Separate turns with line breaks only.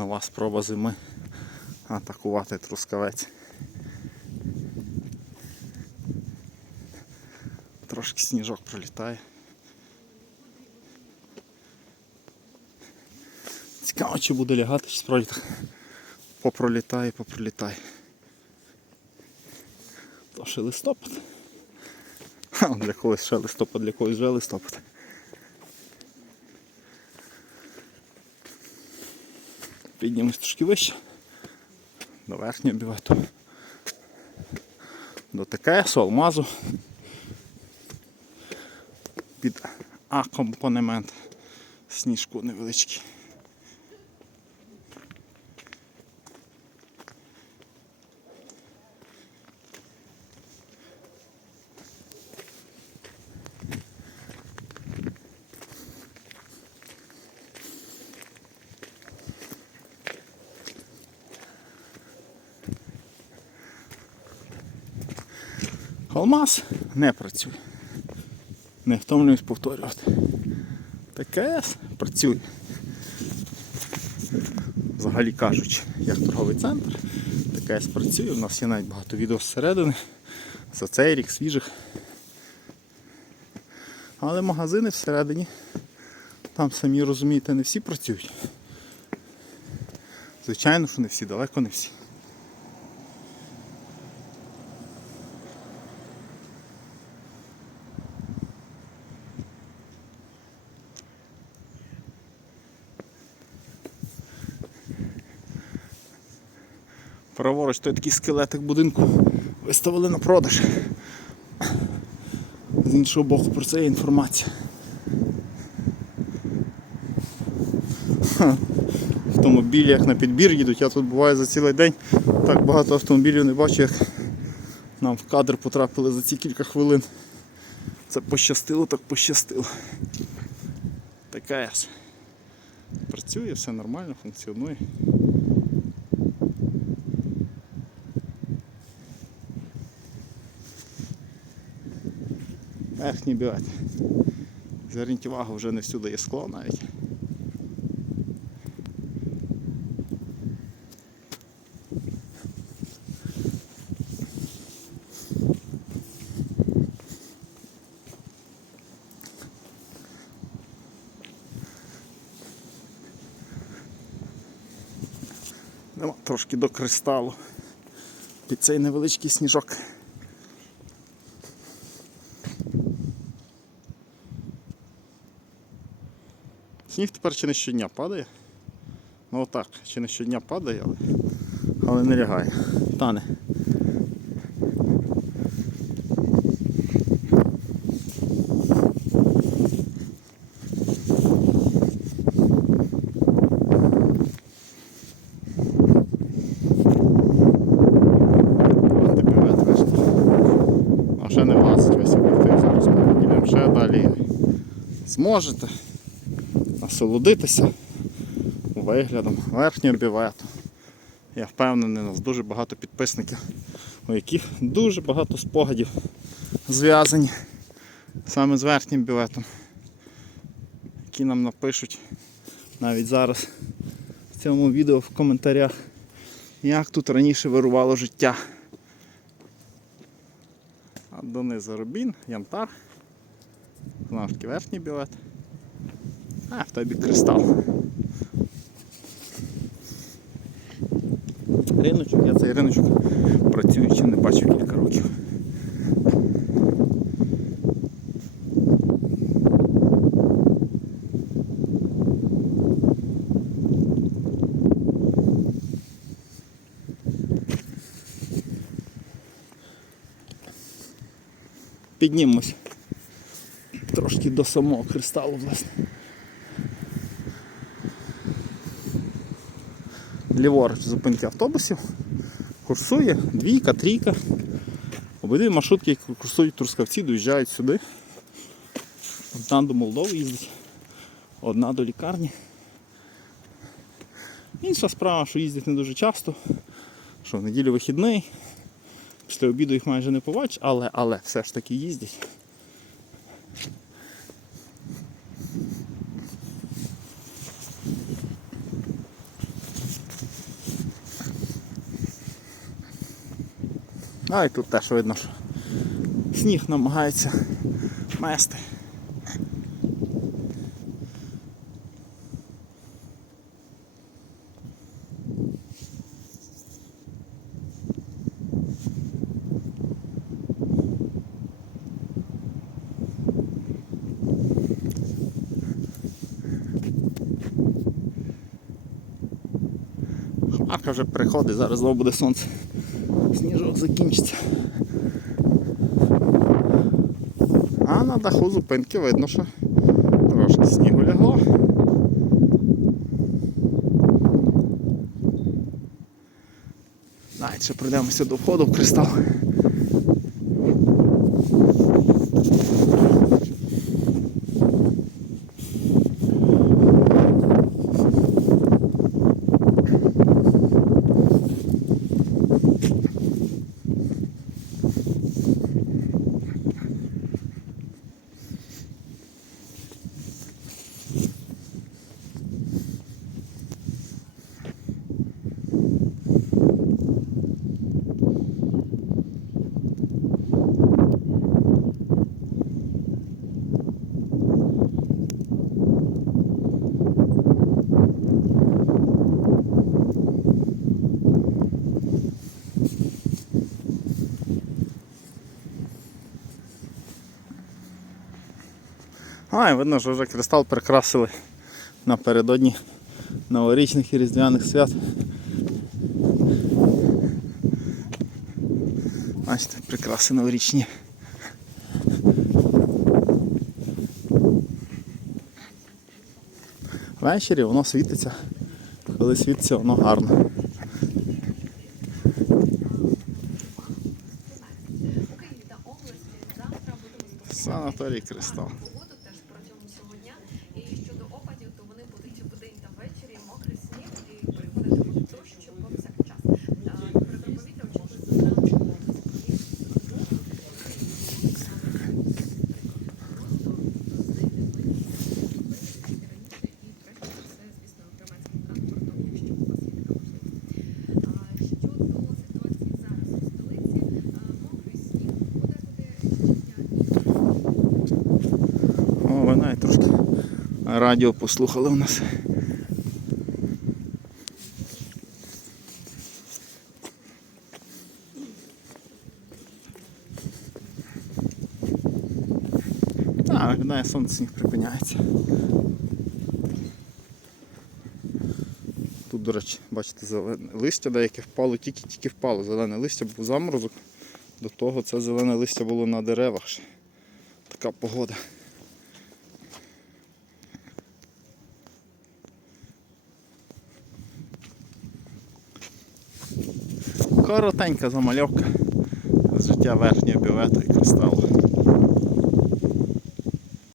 Нова спроба зими атакувати трускавець. Трошки сніжок пролітає. Цікаво, чи буде лягати, чи справді попролітає, попролітає. То ще листопад. Ха, для когось ще листопад, для когось вже листопад. Піднімемось трошки вище. До верхнього бювету. До ТКС, алмазу. Під А-компонемент. Сніжку невеличкий. Алмаз не працює. Не втомлююсь повторювати. ТКС працює. Взагалі кажучи, як торговий центр, ТКС працює. У нас є навіть багато відео зсередини. За цей рік свіжих. Але магазини всередині, там самі розумієте, не всі працюють. Звичайно, що не всі, далеко не всі. Праворуч той такий скелетик будинку виставили на продаж. З іншого боку про це є інформація. Автомобілі як на підбір їдуть, я тут буваю за цілий день. Так багато автомобілів не бачу, як нам в кадр потрапили за ці кілька хвилин. Це пощастило, так пощастило. ТКС. Працює, все нормально, функціонує. Верхній бювет. Зверніть увагу, вже не всюди є скло навіть. Трошки до кристалу. Під цей невеличкий сніжок. Сніг тепер чи не щодня падає. Ну отак, чи не щодня падає, але, але не лягає. Тане. А ще не влазить весь об'єктив зараз. Йдемо ще далі. Зможете насолодитися виглядом верхнього бювету. Я впевнений, у нас дуже багато підписників, у яких дуже багато спогадів зв'язані саме з верхнім бюветом, які нам напишуть навіть зараз в цьому відео в коментарях, як тут раніше вирувало життя. А донизу рубін, янтар, знову ж таки верхній бювет. А, в той бік кристал. Риночок, я цей риночок працюючи не бачив кілька років. Піднімемось трошки до самого кристалу, власне. Ліворуч зупинки автобусів. Курсує двійка, трійка. Обидві маршрутки, які курсують трускавці, доїжджають сюди. Одна до Молдови їздить, одна до лікарні. Інша справа, що їздять не дуже часто, що в неділю вихідний. Після обіду їх майже не побачиш, але, але все ж таки їздять. А і тут теж видно, що сніг намагається мести. Хмарка вже приходить, зараз знову буде сонце. Сніжок закінчиться. А на даху зупинки видно, що трошки снігу лягло. Навіть ще пройдемося до входу в кристал. А, і видно, що вже кристал прикрасили напередодні новорічних і різдвяних свят. Бачите, прикраси новорічні. Ввечері воно світиться. Коли світиться, воно гарно. Санаторій Кристал. Ви навіть трошки радіо послухали у нас. А, виглядає сонце сніг припиняється. Тут, до речі, бачите, зелене листя деяке впало, тільки-тільки впало. Зелене листя був заморозок. До того це зелене листя було на деревах. Така погода. Коротенька замальовка з життя верхнього бювету і кристалу.